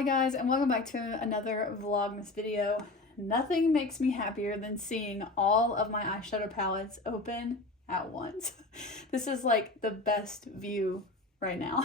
Hi guys, and welcome back to another vlogmas video. Nothing makes me happier than seeing all of my eyeshadow palettes open at once. This is like the best view right now.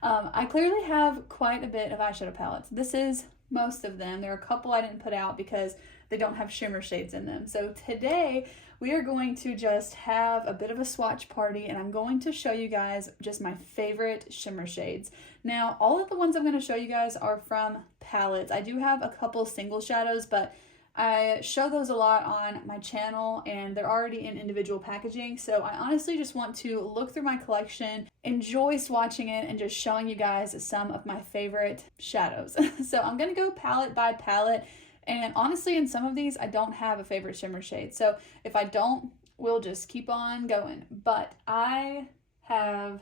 I clearly have quite a bit of eyeshadow palettes. This is most of them. There are a couple I didn't put out because they don't have shimmer shades in them. So today we are going to just have a bit of a swatch party, and I'm going to show you guys just my favorite shimmer shades. Now, all of the ones I'm going to show you guys are from palettes. I do have a couple single shadows, but I show those a lot on my channel and they're already in individual packaging. So I honestly just want to look through my collection, enjoy swatching it, and just showing you guys some of my favorite shadows. So I'm going to go palette by palette. And honestly, in some of these, I don't have a favorite shimmer shade. So if I don't, we'll just keep on going. But I have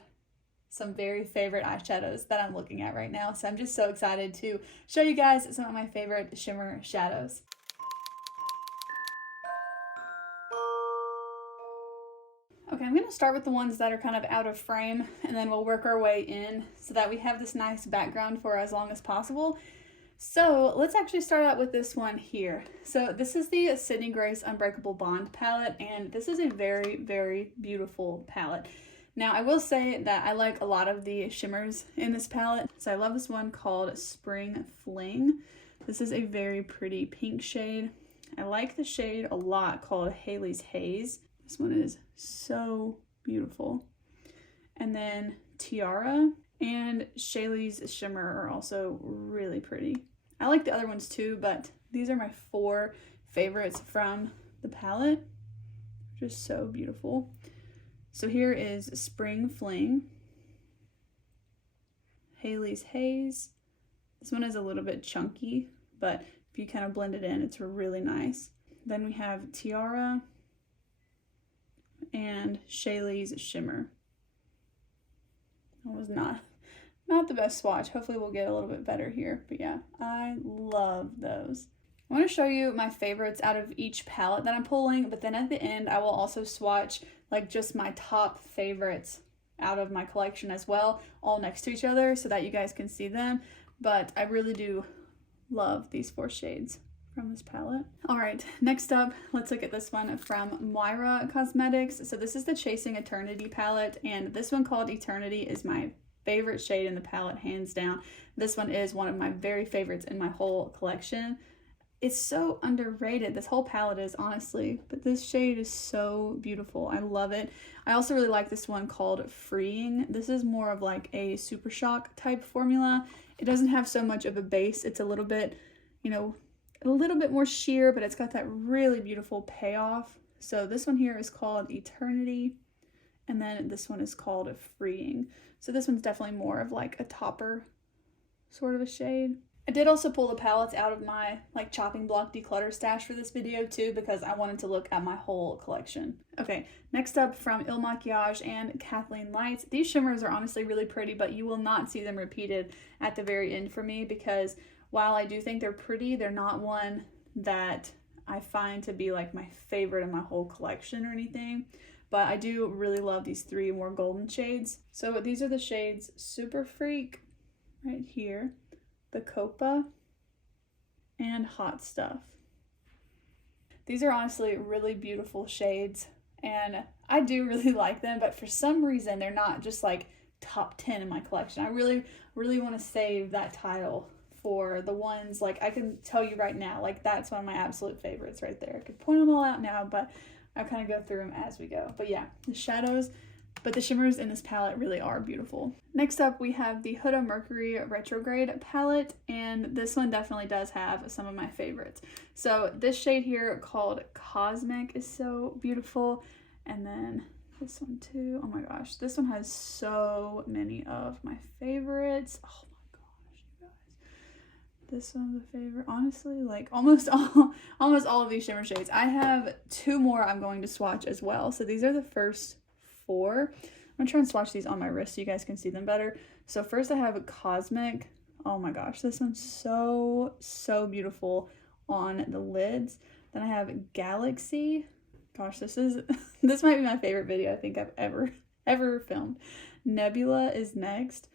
some very favorite eyeshadows that I'm looking at right now. So I'm just so excited to show you guys some of my favorite shimmer shadows. Okay, I'm going to start with the ones that are kind of out of frame, and then we'll work our way in so that we have this nice background for as long as possible. So let's actually start out with this one here. So this is the Sydney Grace Unbreakable Bond palette, and this is a very, very beautiful palette. Now, I will say that I like a lot of the shimmers in this palette. So I love this one called Spring Fling. This is a very pretty pink shade. I like the shade a lot called Haley's Haze. This one is so beautiful. And then Tiara and Shaylee's Shimmer are also really pretty. I like the other ones too, but these are my 4 favorites from the palette. Just so beautiful. So here is Spring Fling, Haley's Haze. This one is a little bit chunky, but if you kind of blend it in, it's really nice. Then we have Tiara and Shaylee's Shimmer. That was not the best swatch. Hopefully we'll get a little bit better here. But yeah, I love those. I want to show you my favorites out of each palette that I'm pulling, but then at the end I will also swatch like just my top favorites out of my collection as well, all next to each other so that you guys can see them. But I really do love these 4 shades from this palette. All right, next up, let's look at this one from Moira Cosmetics. So this is the Chasing Eternity palette, and this one called Eternity is my favorite shade in the palette, hands down. This one is one of my very favorites in my whole collection. It's so underrated, this whole palette is, honestly, but this shade is so beautiful. I love it. I also really like this one called Freeing. This is more of like a Super Shock type formula. It doesn't have so much of a base. It's a little bit, you know, a little bit more sheer, but it's got that really beautiful payoff. So this one here is called Eternity, and then this one is called Freeing. So this one's definitely more of like a topper sort of a shade. I did also pull the palettes out of my like chopping block declutter stash for this video too, because I wanted to look at my whole collection. Okay, next up from Il Makiage and Kathleen Lights. These shimmers are honestly really pretty, but you will not see them repeated at the very end for me, because while I do think they're pretty, they're not one that I find to be like my favorite in my whole collection or anything. But I do really love these 3 more golden shades. So these are the shades Super Freak right here, the Copa, and Hot Stuff. These are honestly really beautiful shades, and I do really like them, but for some reason they're not just like top 10 in my collection. I really want to save that title for the ones, like I can tell you right now, like that's one of my absolute favorites right there. I could point them all out now, but I'll kind of go through them as we go. But yeah, the shadows, but the shimmers in this palette really are beautiful. Next up, we have the Huda Mercury Retrograde palette, and this one definitely does have some of my favorites. So this shade here called Cosmic is so beautiful, and then this one too. Oh my gosh, this one has so many of my favorites. Oh my gosh, you guys. This one's a favorite, honestly, like almost all of these shimmer shades. I have 2 more I'm going to swatch as well. So these are the first 4. I'm gonna try and swatch these on my wrist so you guys can see them better. So first I have a Cosmic. Oh my gosh, this one's so beautiful on the lids. Then I have Galaxy. Gosh, this might be my favorite video I think I've ever filmed. Nebula is next.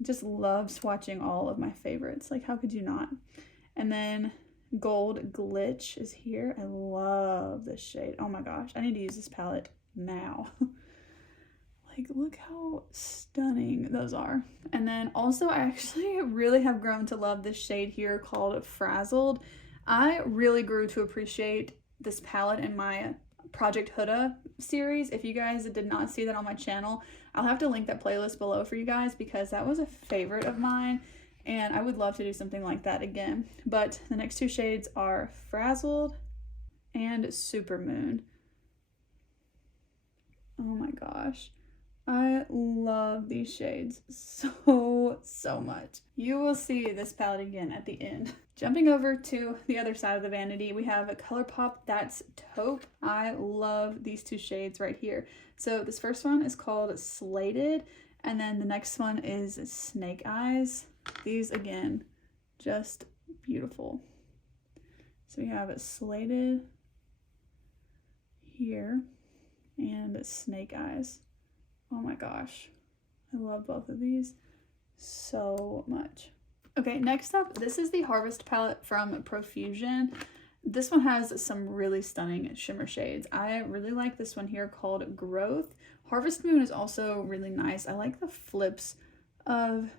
I just love swatching all of my favorites. Like, how could you not? And then Gold Glitch is here. I love this shade. Oh my gosh, I need to use this palette now. Like, look how stunning those are. And then also, I actually really have grown to love this shade here called Frazzled. I really grew to appreciate this palette in my Project Huda series. If you guys did not see that on my channel, I'll have to link that playlist below for you guys because that was a favorite of mine and I would love to do something like that again. But the next two shades are Frazzled and Supermoon. Oh my gosh. I love these shades so much. You will see this palette again at the end. Jumping over to the other side of the vanity, we have a ColourPop That's Taupe. I love these two shades right here. So this first one is called Slated, and then the next one is Snake Eyes. These, again, just beautiful. So we have it Slated here and Snake Eyes. Oh my gosh, I love both of these so much. Okay, next up, this is the Harvest palette from Profusion. This one has some really stunning shimmer shades. I really like this one here called Growth. Harvest Moon is also really nice. I like the flips of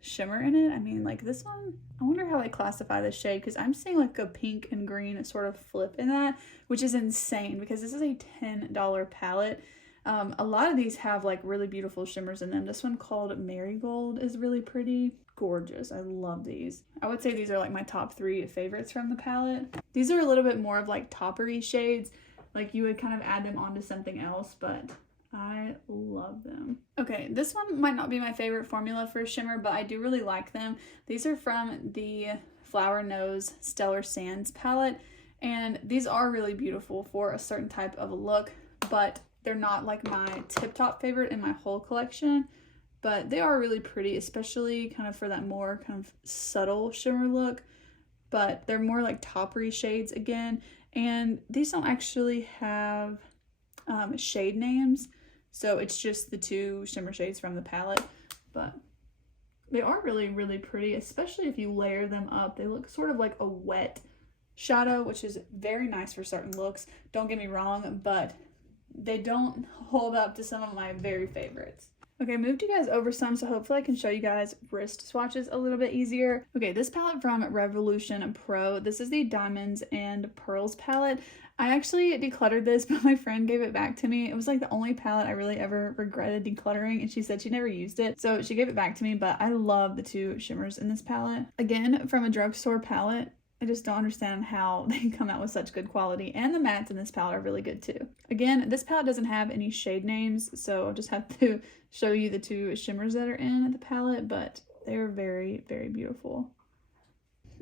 shimmer in it. I mean, like this one, I wonder how they classify this shade because I'm seeing like a pink and green sort of flip in that, which is insane because this is a $10 palette. A lot of these have like really beautiful shimmers in them. This one called Marigold is really pretty. Gorgeous. I love these. I would say these are like my top 3 favorites from the palette. These are a little bit more of like toppery shades. Like you would kind of add them onto something else, but I love them. Okay, this one might not be my favorite formula for a shimmer, but I do really like them. These are from the Flower Nose Stellar Sands palette, and these are really beautiful for a certain type of a look, but they're not like my tip-top favorite in my whole collection, but they are really pretty, especially kind of for that more kind of subtle shimmer look, but they're more like toppery shades again, and these don't actually have shade names, so it's just the 2 shimmer shades from the palette, but they are really, really pretty, especially if you layer them up. They look sort of like a wet shadow, which is very nice for certain looks, don't get me wrong, but they don't hold up to some of my very favorites. Okay, I moved you guys over some, so hopefully I can show you guys wrist swatches a little bit easier. Okay, this palette from Revolution Pro, this is the Diamonds and Pearls palette. I actually decluttered this, but my friend gave it back to me. It was like the only palette I really ever regretted decluttering, and she said she never used it, so she gave it back to me, but I love the 2 shimmers in this palette. Again, from a drugstore palette. I just don't understand how they come out with such good quality, and the mattes in this palette are really good too. Again, this palette doesn't have any shade names, so I'll just have to show you the 2 shimmers that are in the palette, but they're very, very beautiful.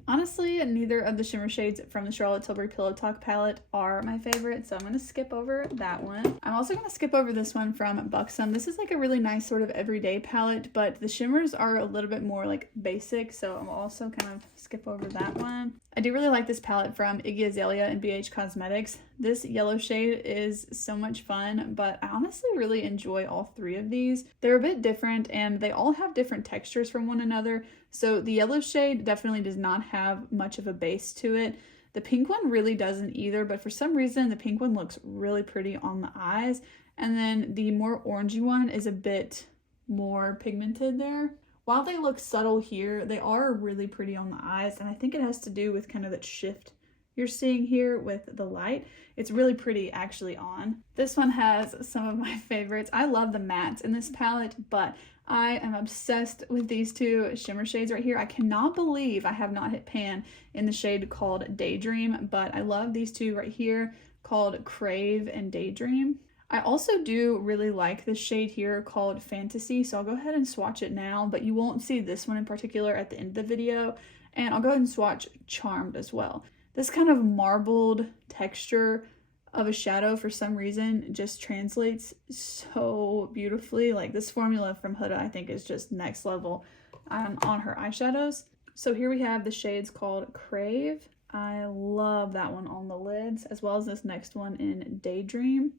Honestly, neither of the shimmer shades from the Charlotte Tilbury Pillow Talk palette are my favorite, so I'm going to skip over that one. I'm also going to skip over this one from Buxom. This is like a really nice sort of everyday palette, but the shimmers are a little bit more like basic, so I'm also kind of skip over that one. I do really like this palette from Iggy Azalea and BH Cosmetics. This yellow shade is so much fun, but I honestly really enjoy all 3 of these. They're a bit different and they all have different textures from one another. So the yellow shade definitely does not have much of a base to it. The pink one really doesn't either, but for some reason the pink one looks really pretty on the eyes. And then the more orangey one is a bit more pigmented there. While they look subtle here, they are really pretty on the eyes, and I think it has to do with kind of that shift you're seeing here with the light. It's really pretty actually on. This one has some of my favorites. I love the mattes in this palette, but I am obsessed with these 2 shimmer shades right here. I cannot believe I have not hit pan in the shade called Daydream, but I love these 2 right here called Crave and Daydream. I also do really like this shade here called Fantasy, so I'll go ahead and swatch it now, but you won't see this one in particular at the end of the video, and I'll go ahead and swatch Charmed as well. This kind of marbled texture of a shadow for some reason just translates so beautifully. Like this formula from Huda I think is just next level on her eyeshadows. So here we have the shades called Crave. I love that one on the lids, as well as this next one in Daydream.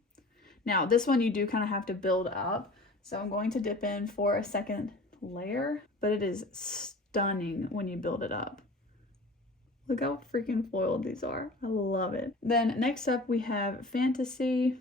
Now this one you do kind of have to build up, so I'm going to dip in for a second layer, but it is stunning when you build it up. Look how freaking foiled these are. I love it. Then next up we have Fantasy.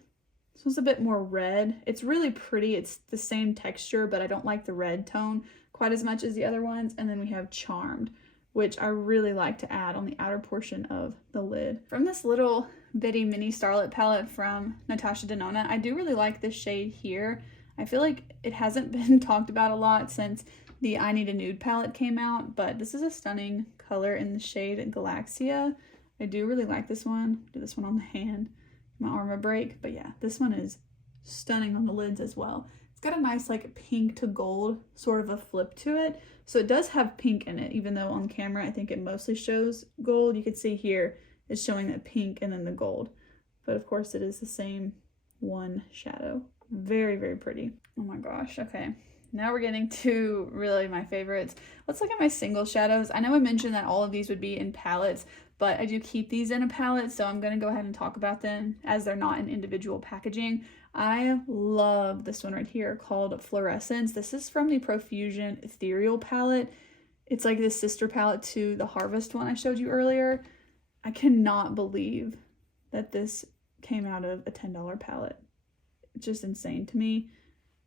This one's a bit more red. It's really pretty. It's the same texture, but I don't like the red tone quite as much as the other ones. And then we have Charmed, which I really like to add on the outer portion of the lid. From this little bitty mini Starlit palette from Natasha Denona, I do really like this shade here. I feel like it hasn't been talked about a lot since the I Need a Nude palette came out, but this is a stunning color in the shade Galaxia. I do really like this one. Do this one on the hand. My arm will break, but yeah, this one is stunning on the lids as well. It's got a nice like pink to gold sort of a flip to it. So it does have pink in it, even though on camera I think it mostly shows gold. You can see here it's showing that pink and then the gold. But of course it is the same one shadow. Very, very pretty. Oh my gosh, okay. Now we're getting to really my favorites. Let's look at my single shadows. I know I mentioned that all of these would be in palettes, but I do keep these in a palette, so I'm going to go ahead and talk about them as they're not in individual packaging. I love this one right here called Fluorescence. This is from the Profusion Ethereal palette. It's like the sister palette to the Harvest one I showed you earlier. I cannot believe that this came out of a $10 palette. It's just insane to me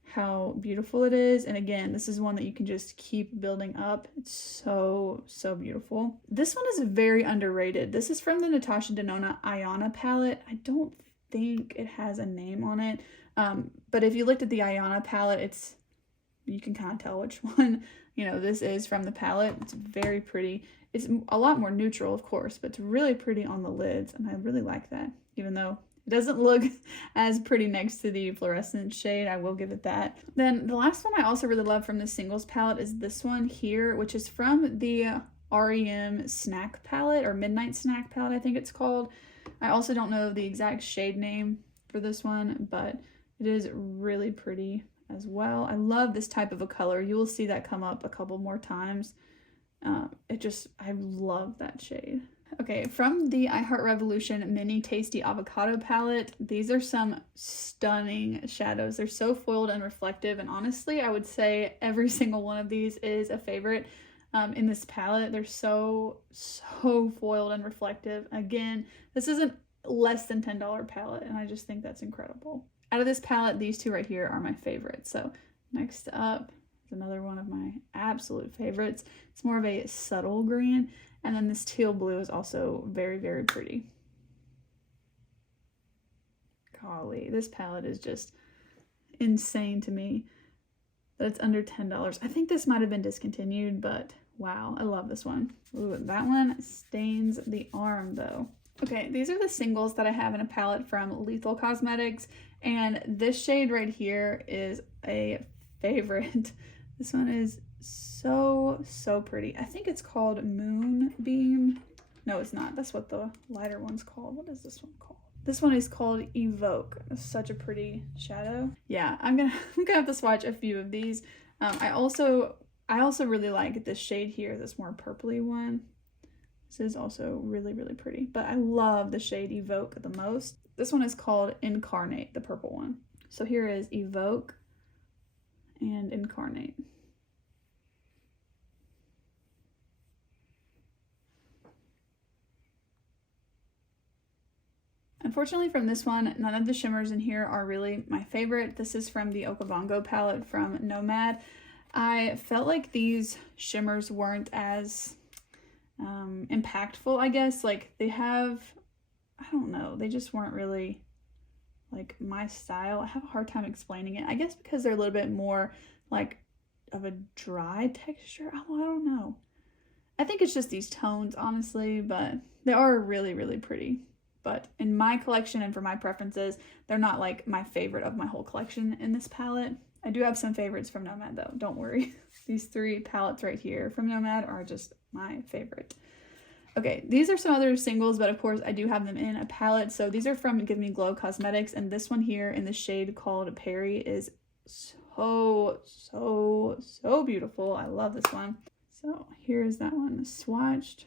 how beautiful it is. And again, this is one that you can just keep building up. It's so, so beautiful. This one is very underrated. This is from the Natasha Denona Ayana palette. I don't think it has a name on it. But if you looked at the Ayana palette, you can kind of tell which one, this is from the palette. It's very pretty. It's a lot more neutral, of course, but it's really pretty on the lids. And I really like that, even though it doesn't look as pretty next to the Fluorescent shade. I will give it that. Then the last one I also really love from the singles palette is this one here, which is from the REM Snack palette, or Midnight Snack palette, I think it's called. I also don't know the exact shade name for this one, but it is really pretty as well. I love this type of a color. You will see that come up a couple more times. I love that shade. Okay, from the I Heart Revolution Mini Tasty Avocado palette, these are some stunning shadows. They're so foiled and reflective, and honestly, I would say every single one of these is a favorite in this palette. They're so foiled and reflective. Again, this is a less than $10 palette, and I just think that's incredible. Out of this palette, these two right here are my favorites. So next up is another one of my absolute favorites. It's more of a subtle green. And then this teal blue is also very, very pretty. Golly, this palette is just insane to me that it's under $10. I think this might have been discontinued, but wow, I love this one. Ooh, that one stains the arm though. Okay, these are the singles that I have in a palette from Lethal Cosmetics, and this shade right here is a favorite. This one is so pretty. I think it's called Moonbeam. No, it's not. That's what the lighter one's called. What is this one called? This one is called Evoke. It's such a pretty shadow. Yeah, I'm gonna have to swatch a few of these. I also really like this shade here, this more purpley one. This is also really pretty, but I love the shade Evoke the most. This one is called Incarnate, the purple one. So here is Evoke and Incarnate. Unfortunately from this one, none of the shimmers in here are really my favorite. This is from the Okavango palette from Nomad. I felt like these shimmers weren't as impactful, I guess. Like they have, I don't know, they just weren't really like my style. I have a hard time explaining it. I guess because they're a little bit more like of a dry texture. I don't know. I think it's just these tones, honestly, but they are really pretty. But in my collection and for my preferences, they're not like my favorite of my whole collection in this palette. I do have some favorites from Nomad though, don't worry. These three palettes right here from Nomad are just my favorite. Okay, these are some other singles, but of course I do have them in a palette. So these are from Give Me Glow Cosmetics, and this one here in the shade called Perry is so beautiful. I love this one. So here's that one swatched.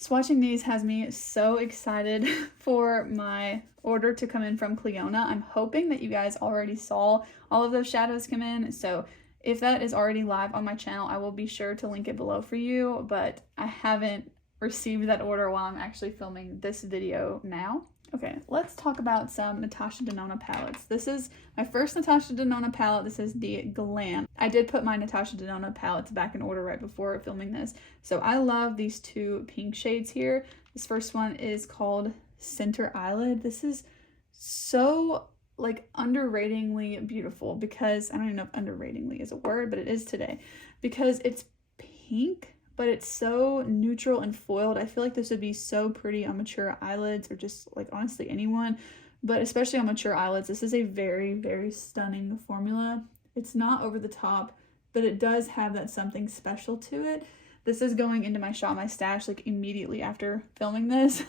Swatching these has me so excited for my order to come in from Cleona. I'm hoping that you guys already saw all of those shadows come in. So if that is already live on my channel, I will be sure to link it below for you, but I haven't received that order while I'm actually filming this video now. Okay, let's talk about some Natasha Denona palettes. This is my first Natasha Denona palette. This is the Glam. I did put my Natasha Denona palettes back in order right before filming this. So I love these two pink shades here. This first one is called Center Eyelid. This is so like underratingly beautiful because I don't even know if underratingly is a word, but it is today because it's pink, but it's so neutral and foiled. I feel like this would be so pretty on mature eyelids or just like honestly anyone, but especially on mature eyelids. This is a very, very stunning formula. It's not over the top, but it does have that something special to it. This is going into my Shop My Stash like immediately after filming this.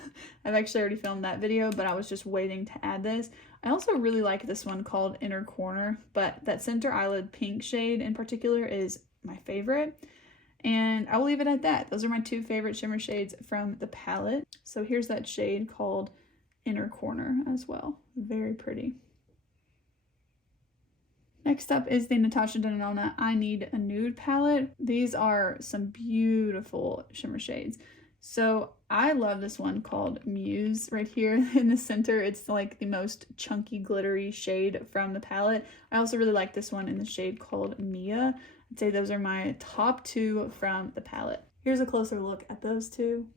I've actually already filmed that video, but I was just waiting to add this. I also really like this one called Inner Corner, but that Center Eyelid pink shade in particular is my favorite. And I will leave it at that. Those are my two favorite shimmer shades from the palette. So here's that shade called Inner Corner as well. Very pretty. Next up is the Natasha Denona I Need a Nude palette. These are some beautiful shimmer shades. So I love this one called Muse right here in the center. It's like the most chunky glittery shade from the palette. I also really like this one in the shade called Mia. I'd say those are my top two from the palette. Here's a closer look at those two.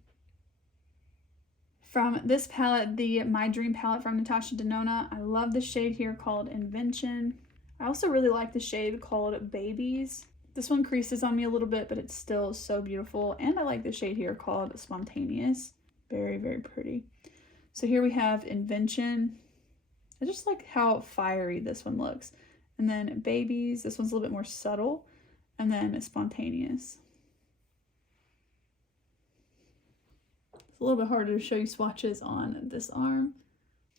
From this palette, the My Dream palette from Natasha Denona, I love the shade here called Invention. I also really like the shade called Babies. This one creases on me a little bit, but it's still so beautiful. And I like the shade here called Spontaneous. Very, very pretty. So here we have Invention. I just like how fiery this one looks. And then Babies, this one's a little bit more subtle. And then Spontaneous. It's a little bit harder to show you swatches on this arm.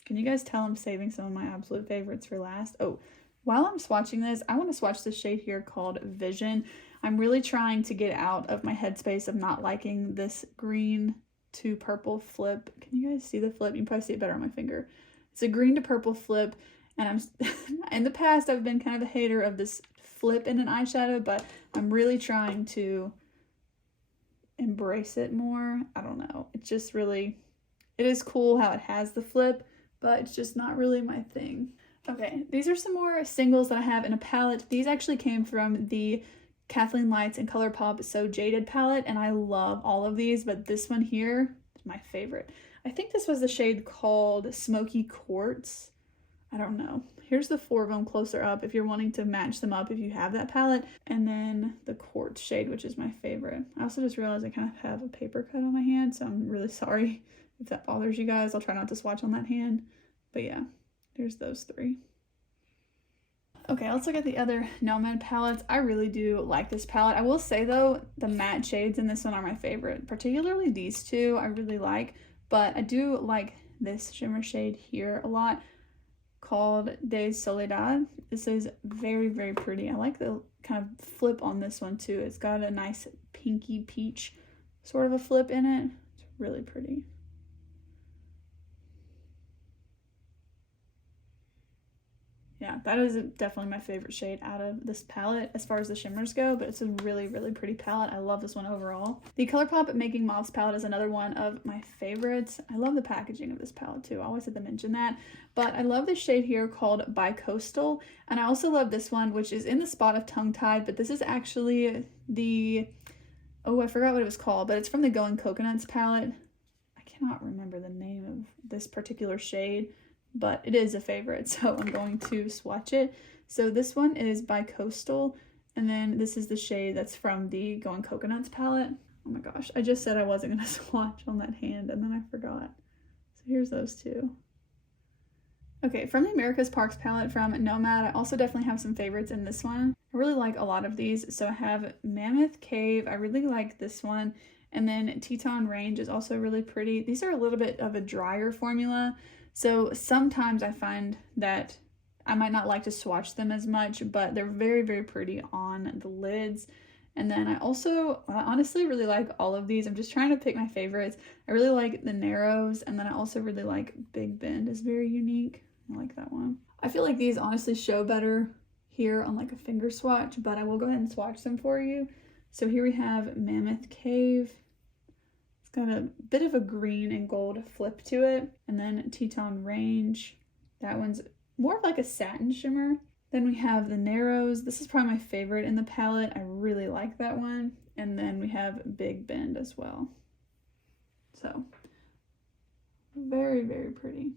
Can you guys tell I'm saving some of my absolute favorites for last? Oh, while I'm swatching this, I want to swatch this shade here called Vision. I'm really trying to get out of my headspace of not liking this green to purple flip. Can you guys see the flip? You can probably see it better on my finger. It's a green to purple flip, and I'm in the past I've been kind of a hater of this flip in an eyeshadow, but I'm really trying to embrace it more. I don't know. It's just really, it is cool how it has the flip, but it's just not really my thing. Okay, these are some more singles that I have in a palette. These actually came from the Kathleen Lights and ColourPop So Jaded palette, and I love all of these, but this one here is my favorite. I think this was the shade called Smoky Quartz. I don't know. Here's the four of them closer up if you're wanting to match them up if you have that palette. And then the quartz shade, which is my favorite. I also just realized I kind of have a paper cut on my hand, so I'm really sorry if that bothers you guys. I'll try not to swatch on that hand. But yeah, there's those three. Okay, let's look at the other Nomad palettes. I really do like this palette. I will say though, the matte shades in this one are my favorite. Particularly these two I really like, but I do like this shimmer shade here a lot, called De Soledad. This is very, very pretty. I like the kind of flip on this one too. It's got a nice pinky peach sort of a flip in it. It's really pretty. Yeah, that is definitely my favorite shade out of this palette as far as the shimmers go, but it's a really, really pretty palette. I love this one overall. The ColourPop Making Mauves palette is another one of my favorites. I love the packaging of this palette too. I always have to mention that. But I love this shade here called Bicoastal, and I also love this one, which is in the spot of Tongue Tied, but this is actually the, oh, I forgot what it was called, but it's from the Going Coconuts palette. I cannot remember the name of this particular shade, but it is a favorite, so I'm going to swatch it. So this one is Bicoastal, and then this is the shade that's from the Going Coconuts palette. Oh my gosh, I just said I wasn't going to swatch on that hand, and then I forgot. So here's those two. Okay, from the America's Parks palette from Nomad, I also definitely have some favorites in this one. I really like a lot of these. So I have Mammoth Cave, I really like this one, and then Teton Range is also really pretty. These are a little bit of a drier formula, so sometimes I find that I might not like to swatch them as much, but they're very, very pretty on the lids. And then I honestly really like all of these. I'm just trying to pick my favorites. I really like the Narrows, and then I also really like Big Bend is very unique. I like that one. I feel like these honestly show better here on like a finger swatch, but I will go ahead and swatch them for you. So here we have Mammoth Cave. It's got a bit of a green and gold flip to it. And then Teton Range. That one's more of like a satin shimmer. Then we have the Narrows. This is probably my favorite in the palette. I really like that one. And then we have Big Bend as well. So very, very pretty.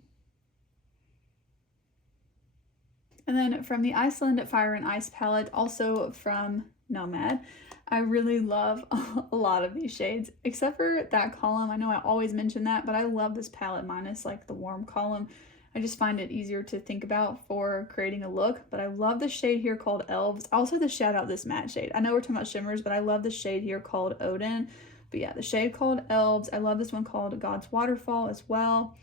And then from the Iceland Fire and Ice palette, also from Nomad, I really love a lot of these shades, except for that column. I know I always mention that, but I love this palette minus like the warm column. I just find it easier to think about for creating a look, but I love the shade here called Elves. I also have to shout out this matte shade. I know we're talking about shimmers, but I love the shade here called Odin. But yeah, the shade called Elves. I love this one called God's Waterfall as well.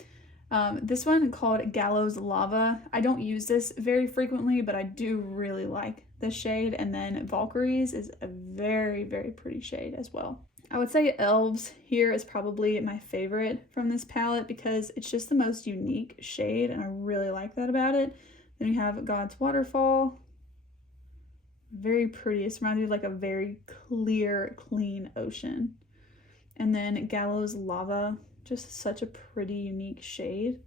This one called Gallows Lava. I don't use this very frequently, but I do really like this shade. And then Valkyries is a very, very pretty shade as well. I would say Elves here is probably my favorite from this palette because it's just the most unique shade, and I really like that about it. Then we have God's Waterfall. Very pretty. It's reminds me of like a very clear, clean ocean. And then Gallows Lava. Just such a pretty unique shade.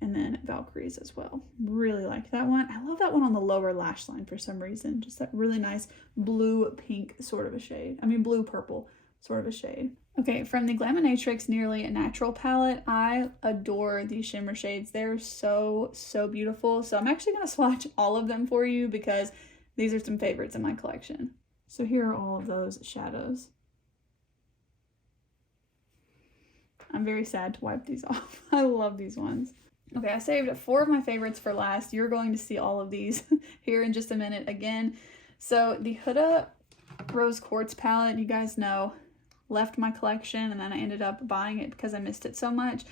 And then Valkyries as well. Really like that one. I love that one on the lower lash line for some reason. Just that really nice blue pink sort of a shade. I mean blue purple sort of a shade. Okay, from the Glaminatrix Nearly Natural palette, I adore these shimmer shades. They're so, so beautiful. So I'm actually going to swatch all of them for you because these are some favorites in my collection. So here are all of those shadows. I'm very sad to wipe these off. I love these ones. Okay, I saved 4 of my favorites for last. You're going to see all of these here in just a minute again. So the Huda Rose Quartz palette, you guys know, left my collection and then I ended up buying it because I missed it so much.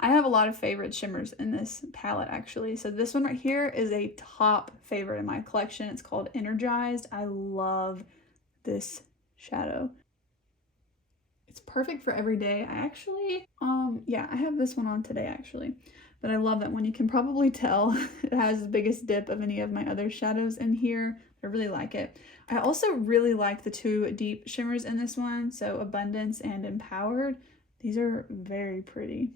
I have a lot of favorite shimmers in this palette actually. So this one right here is a top favorite in my collection. It's called Energized. I love this shadow. It's perfect for every day. I actually, yeah, I have this one on today actually, but I love that one. You can probably tell it has the biggest dip of any of my other shadows in here. I really like it. I also really like the 2 deep shimmers in this one. So Abundance and Empowered. These are very pretty.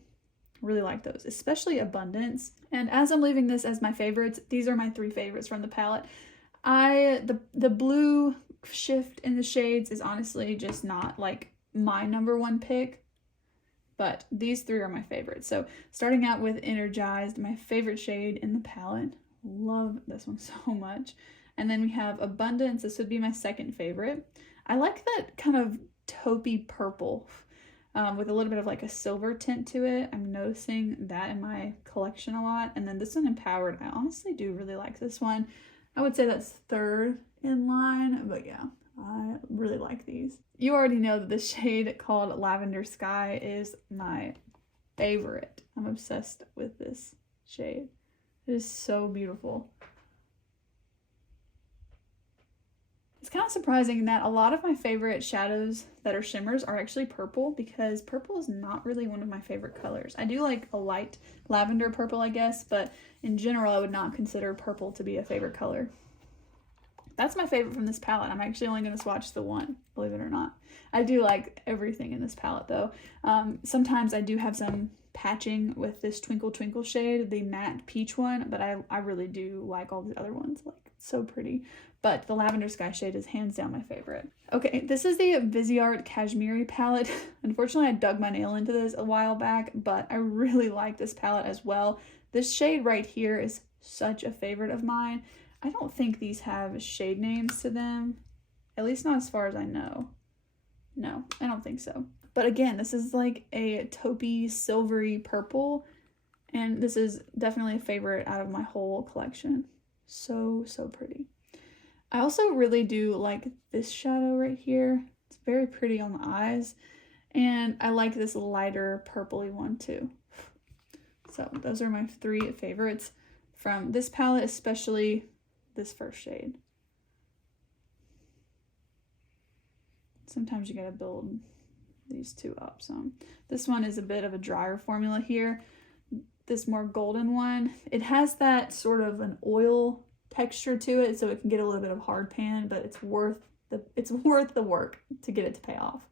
Really like those, especially Abundance. And as I'm leaving this as my favorites, these are my 3 favorites from the palette. The blue shift in the shades is honestly just not like my #1 pick, but these 3 are my favorites. So starting out with Energized, my favorite shade in the palette. Love this one so much. And then we have Abundance. This would be my 2nd favorite. I like that kind of taupey purple with a little bit of like a silver tint to it. I'm noticing that in my collection a lot. And then this one, Empowered, I honestly do really like this one. I would say that's 3rd in line, but yeah, I really like these. You already know that this shade called Lavender Sky is my favorite. I'm obsessed with this shade. It is so beautiful. It's kind of surprising that a lot of my favorite shadows that are shimmers are actually purple because purple is not really one of my favorite colors. I do like a light lavender purple, I guess, but in general, I would not consider purple to be a favorite color. That's my favorite from this palette. I'm actually only going to swatch the one, believe it or not. I do like everything in this palette though. Sometimes I do have some patching with this Twinkle Twinkle shade, the matte peach one, but I really do like all the other ones. Like, so pretty. But the Lavender Sky shade is hands down my favorite. Okay, this is the Viseart Kashmiri palette. Unfortunately, I dug my nail into this a while back, but I really like this palette as well. This shade right here is such a favorite of mine. I don't think these have shade names to them, at least not as far as I know. No, I don't think so. But again, this is like a taupey, silvery purple, and this is definitely a favorite out of my whole collection. So, so pretty. I also really do like this shadow right here. It's very pretty on the eyes, and I like this lighter purpley one too. So those are my 3 favorites from this palette, especially this first shade. sometimes you gotta build these two up some. This one is a bit of a drier formula here. This more golden one, it has that sort of an oil texture to it, so it can get a little bit of hard pan, but it's worth the work to get it to pay off.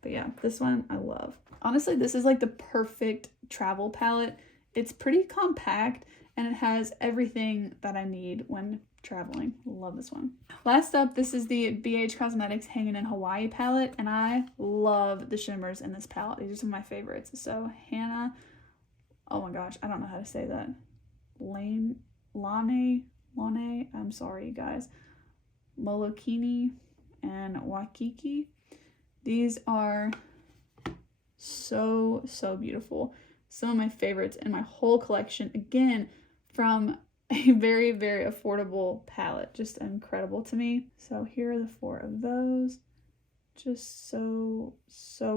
But yeah, this one I love. Honestly, this is like the perfect travel palette. It's pretty compact and it has everything that I need when traveling. Love this one. Last up, this is the BH Cosmetics Hanging in Hawaii palette, and I love the shimmers in this palette. These are some of my favorites. So Hannah, oh my gosh, I don't know how to say that. Lane, I'm sorry, you guys. Molokini and Waikiki. These are so beautiful. Some of my favorites in my whole collection. Again, from a very, very affordable palette. Just incredible to me. So here are the 4 of those. Just so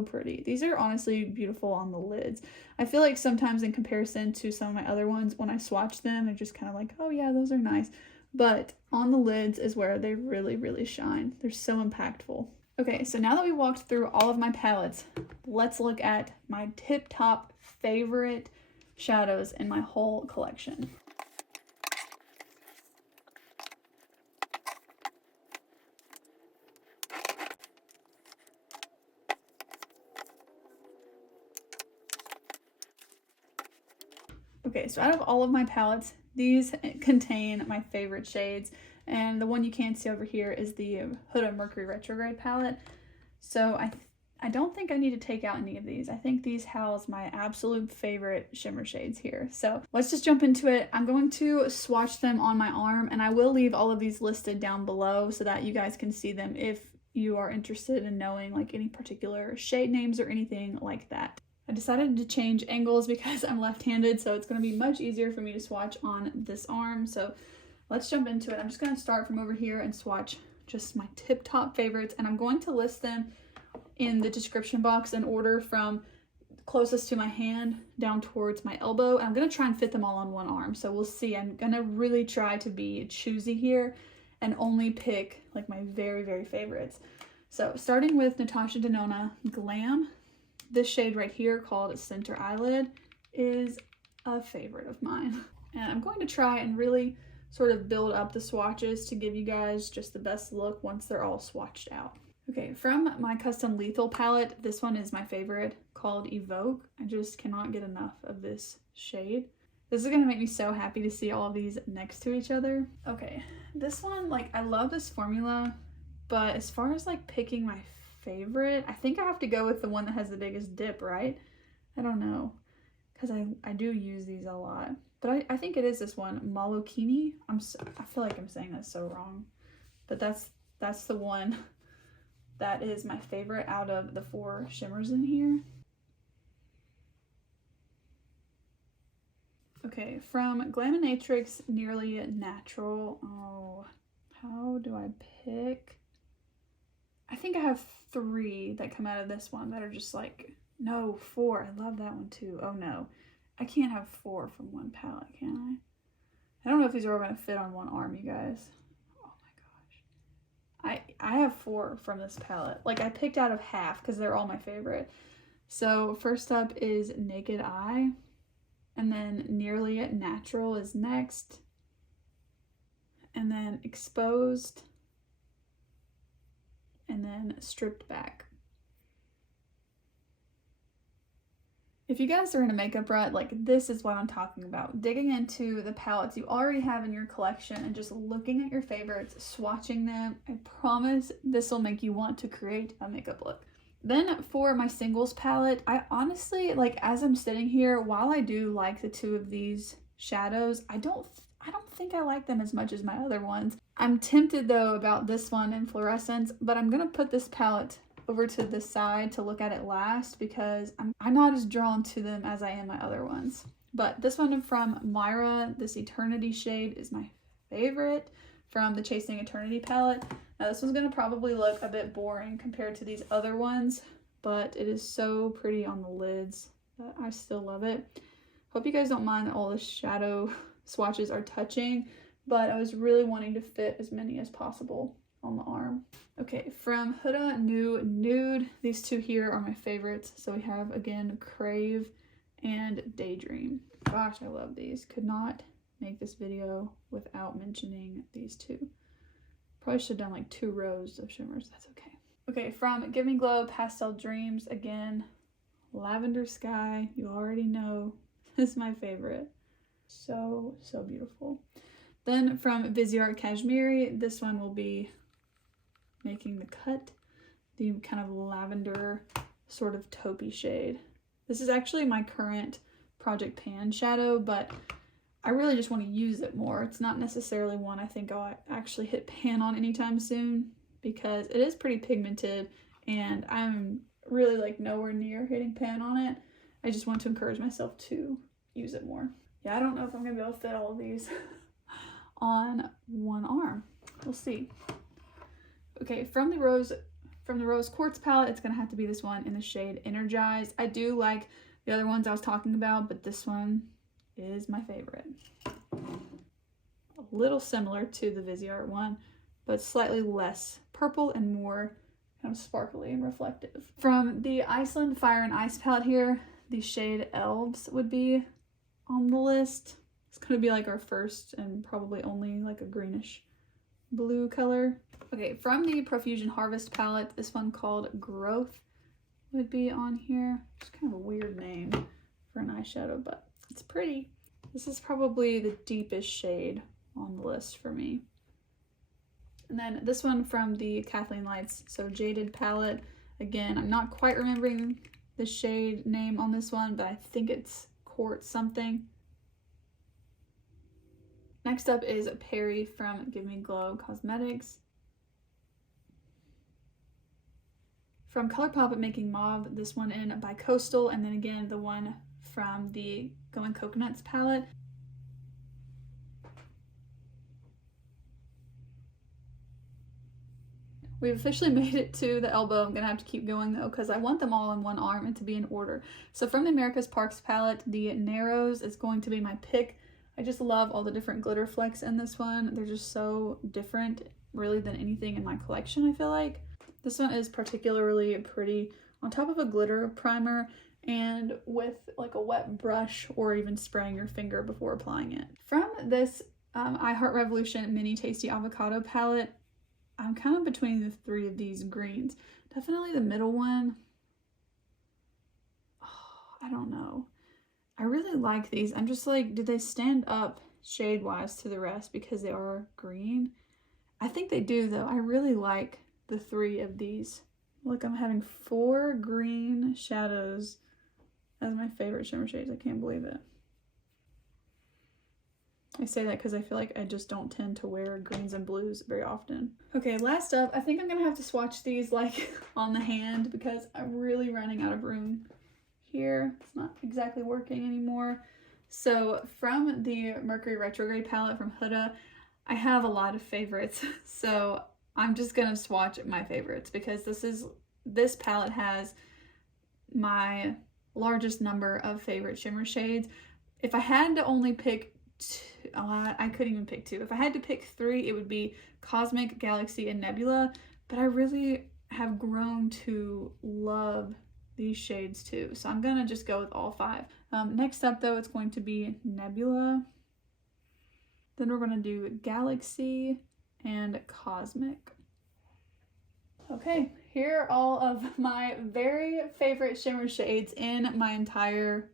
pretty. These are honestly beautiful on the lids. I feel like sometimes in comparison to some of my other ones, when I swatch them, they're just kind of like, oh yeah, those are nice. But on the lids is where they really shine. They're so impactful. Okay, so now that we walked through all of my palettes, let's look at my tip-top favorite shadows in my whole collection. Okay, so out of all of my palettes, these contain my favorite shades, and the one you can't see over here is the Huda Mercury Retrograde palette. So I don't think I need to take out any of these. I think these house my absolute favorite shimmer shades here. So let's just jump into it. I'm going to swatch them on my arm, and I will leave all of these listed down below so that you guys can see them if you are interested in knowing like any particular shade names or anything like that. I decided to change angles because I'm left-handed, so it's going to be much easier for me to swatch on this arm. So let's jump into it. I'm just going to start from over here and swatch just my tip-top favorites, and I'm going to list them in the description box in order from closest to my hand down towards my elbow. And I'm going to try and fit them all on one arm, so we'll see. I'm going to really try to be choosy here and only pick like my very favorites. So starting with Natasha Denona Glam. This shade right here called Center Eyelid is a favorite of mine. And I'm going to try and really sort of build up the swatches to give you guys just the best look once they're all swatched out. Okay, from my custom Lethal palette, this one is my favorite called Evoke. I just cannot get enough of this shade. This is gonna make me so happy to see all of these next to each other. Okay, this one, like, I love this formula, but as far as like picking my favorite, I think I have to go with the one that has the biggest dip, right? I don't know, because I do use these a lot, but I think it is this one, Molokini. I feel like I'm saying that so wrong, but that's the one that is my favorite out of the 4 shimmers in here. Okay, from Glaminatrix Nearly Natural. Oh, how do I pick? I think I have 3 that come out of this one that are just like, no, 4. I love that one too. Oh no, I can't have 4 from one palette, can I? I don't know if these are all gonna fit on one arm, you guys. Oh my gosh. I have 4 from this palette. Like, I picked out of half because they're all my favorite. So first up is Naked Eye, and then Nearly Natural is next, and then Exposed, and then Stripped Back. If you guys are in a makeup rut, like, this is what I'm talking about. Digging into the palettes you already have in your collection and just looking at your favorites, swatching them. I promise this will make you want to create a makeup look. Then for my singles palette, I honestly, like, as I'm sitting here, while I do like the 2 of these shadows, I don't think I like them as much as my other ones. I'm tempted though about this one in Fluorescence, but I'm gonna put this palette over to the side to look at it last because I'm not as drawn to them as I am my other ones. But this one from Myra, this Eternity shade, is my favorite from the Chasing Eternity palette. Now this one's gonna probably look a bit boring compared to these other ones, but it is so pretty on the lids that I still love it. Hope you guys don't mind that all the shadow swatches are touching, but I was really wanting to fit as many as possible. on the arm. Okay, from Huda New Nude, these two here are my favorites. So we have, again, Crave and Daydream. Gosh, I love these. Could not make this video without mentioning these two. Probably should have done like 2 rows of shimmers. That's okay. Okay, from Give Me Glow Pastel Dreams, again, Lavender Sky. You already know this is my favorite. So, so beautiful. Then from Viseart Cashmere, this one will be making the cut, the kind of lavender sort of taupey shade. This is actually my current Project Pan shadow, but I really just want to use it more. It's not necessarily one I think I'll actually hit pan on anytime soon because it is pretty pigmented and I'm really like nowhere near hitting pan on it. I just want to encourage myself to use it more. Yeah, I don't know if I'm gonna be able to fit all of these on one arm. We'll see. Okay, from the Rose Quartz palette, it's gonna have to be this one in the shade Energized. I do like the other ones I was talking about, but this one is my favorite. A little similar to the Viseart one, but slightly less purple and more kind of sparkly and reflective. From the Iceland Fire and Ice palette here, the shade Elves would be on the list. It's gonna be like our first and probably only like a greenish blue color. Okay, from the Profusion Harvest palette, this one called Growth would be on here. It's kind of a weird name for an eyeshadow, but it's pretty. This is probably the deepest shade on the list for me. And then this one from the Kathleen Lights, so Jaded palette. Again, I'm not quite remembering the shade name on this one, but I think it's Quartz something. Next up is Perry from Give Me Glow Cosmetics. From ColourPop Making Mauve, this one in Bicoastal, and then again the one from the Going Coconuts palette. We've officially made it to the elbow. I'm gonna have to keep going though because I want them all in one arm and to be in order. So from the America's Parks palette, the Narrows is going to be my pick. I just love all the different glitter flecks in this one. They're just so different really than anything in my collection, I feel like. This one is particularly pretty on top of a glitter primer and with like a wet brush or even spraying your finger before applying it. From this I Heart Revolution Mini Tasty Avocado palette, I'm kind of between the 3 of these greens. Definitely the middle one. Oh, I don't know. I really like these. I'm just like, did they stand up shade-wise to the rest because they are green? I think they do though. I really like the 3 of these. Look, I'm having 4 green shadows as my favorite shimmer shades. I can't believe it. I say that because I feel like I just don't tend to wear greens and blues very often. Okay, last up, I think I'm gonna have to swatch these like on the hand because I'm really running out of room here. It's not exactly working anymore. So from the Mercury Retrograde palette from Huda, I have a lot of favorites. So I'm just gonna swatch my favorites because this palette has my largest number of favorite shimmer shades. If I had to only pick 2, I couldn't even pick 2. If I had to pick 3, it would be Cosmic, Galaxy, and Nebula, but I really have grown to love these shades too, so I'm gonna just go with all 5. Next up though, it's going to be Nebula, then we're gonna do Galaxy and Cosmic. Okay, here are all of my very favorite shimmer shades in my entire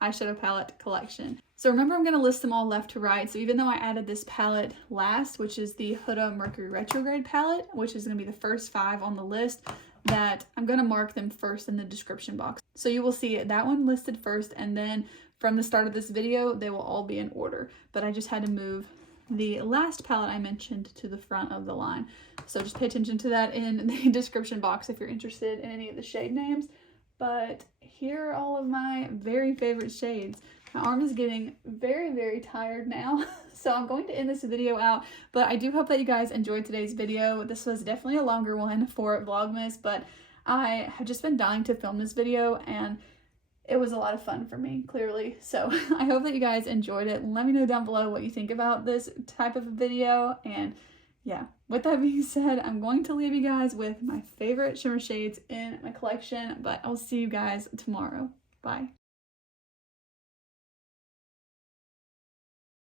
eyeshadow palette collection. So remember, I'm going to list them all left to right. So even though I added this palette last, which is the Huda Mercury Retrograde palette, which is going to be the first 5 on the list, that I'm going to mark them first in the description box. So you will see that one listed first, and then from the start of this video, they will all be in order. But I just had to move the last palette I mentioned to the front of the line. So just pay attention to that in the description box if you're interested in any of the shade names. But here are all of my very favorite shades. My arm is getting very, very tired now, so I'm going to end this video out, but I do hope that you guys enjoyed today's video. This was definitely a longer one for Vlogmas, but I have just been dying to film this video, and it was a lot of fun for me, clearly. So I hope that you guys enjoyed it. Let me know down below what you think about this type of video, and yeah, with that being said, I'm going to leave you guys with my favorite shimmer shades in my collection, but I'll see you guys tomorrow. Bye.